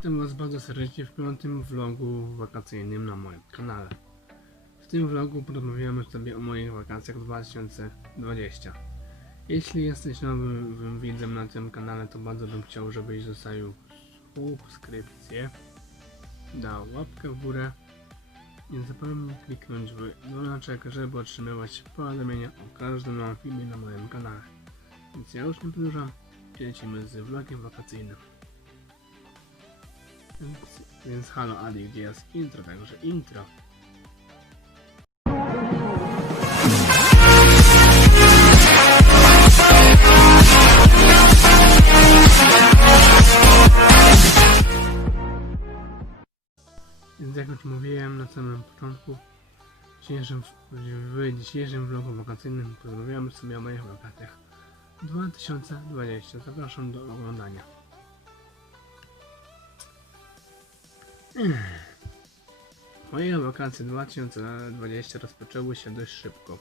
Witam Was bardzo serdecznie w piątym vlogu wakacyjnym na moim kanale. W tym vlogu porozmawiamy sobie o moich wakacjach 2020. Jeśli jesteś nowym widzem na tym kanale, to bardzo bym chciał, żebyś zostawił subskrypcję, dał łapkę w górę. Nie zapomnij kliknąć w dzwoneczek, żeby otrzymywać powiadomienia o każdym nowym filmie na moim kanale. Więc ja już nie przedłużam, lecimy z vlogiem wakacyjnym. Więc, więc halo Adi, gdzie jest intro, także intro. Więc jak już mówiłem na samym początku, w dzisiejszym, w dzisiejszym vlogu wakacyjnym porozmawiamy sobie o moich wakacjach 2020. Zapraszam do oglądania. Moje wakacje 2020 rozpoczęły się dość szybko,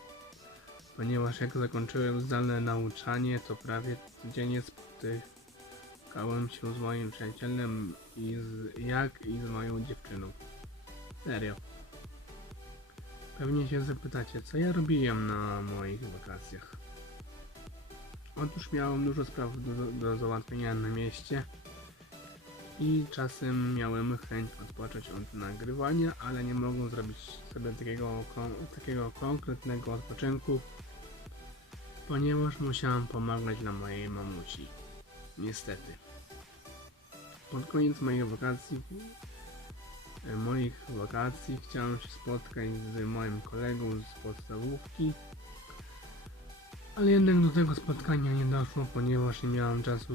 ponieważ jak zakończyłem zdalne nauczanie, to prawie codziennie spotykałem się z moim przyjacielem i z, jak i z moją dziewczyną. Serio. Pewnie się zapytacie, co ja robiłem na moich wakacjach. Otóż miałem dużo spraw do, do załatwienia na mieście i czasem miałem chęć odpocząć od nagrywania, ale nie mogłem zrobić sobie takiego, takiego konkretnego odpoczynku, ponieważ musiałem pomagać dla mojej mamusi. Niestety. Pod koniec moich wakacji e, moich wakacji chciałem się spotkać z moim kolegą z podstawówki, ale jednak do tego spotkania nie doszło, ponieważ nie miałem czasu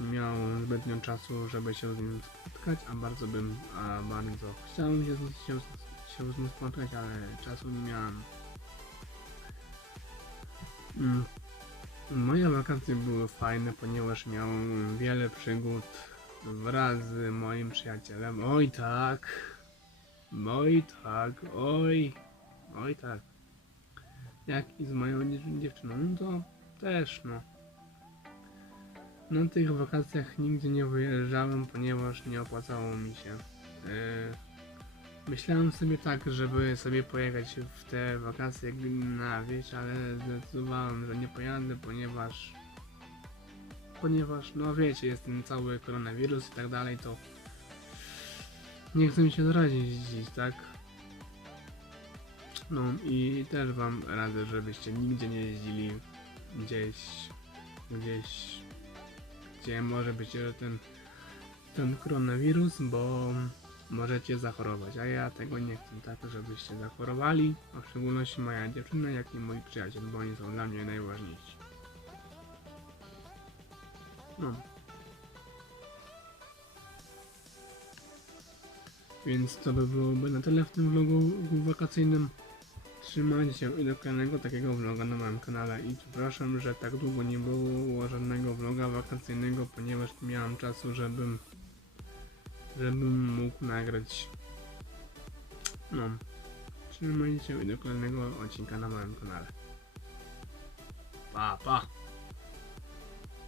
nie miałem zbytnio czasu, żeby się z nim spotkać, a bardzo bym, a bardzo chciałem się, z- się, się z nim spotkać, ale czasu nie miałem. Mm. Moje wakacje były fajne, ponieważ miałem wiele przygód wraz z moim przyjacielem. Oj tak, oj tak, oj, oj tak. Jak i z moją dziew- dziewczyną, no to też no. Na tych wakacjach nigdzie nie wyjeżdżałem, ponieważ nie opłacało mi się. Yy, myślałem sobie tak, żeby sobie pojechać w te wakacje na wieś, ale zdecydowałem, że nie pojadę, ponieważ ponieważ, no wiecie, jest ten cały koronawirus i tak dalej, to nie chcę mi się zarazić, tak? No i też wam radzę, żebyście nigdzie nie jeździli gdzieś, gdzieś gdzie może być e, ten, ten koronawirus, bo możecie zachorować, a ja tego nie chcę, tak żebyście zachorowali, a w szczególności moja dziewczyna, jak i mój przyjaciel, bo oni są dla mnie najważniejsi. No. Więc to by byłoby na tyle w tym vlogu wakacyjnym. Trzymajcie się i do kolejnego takiego vloga na moim kanale. I przepraszam, że tak długo nie było żadnego vloga wakacyjnego, ponieważ nie miałem czasu, żebym żebym mógł nagrać. No. Trzymajcie się i do kolejnego odcinka na moim kanale. Pa pa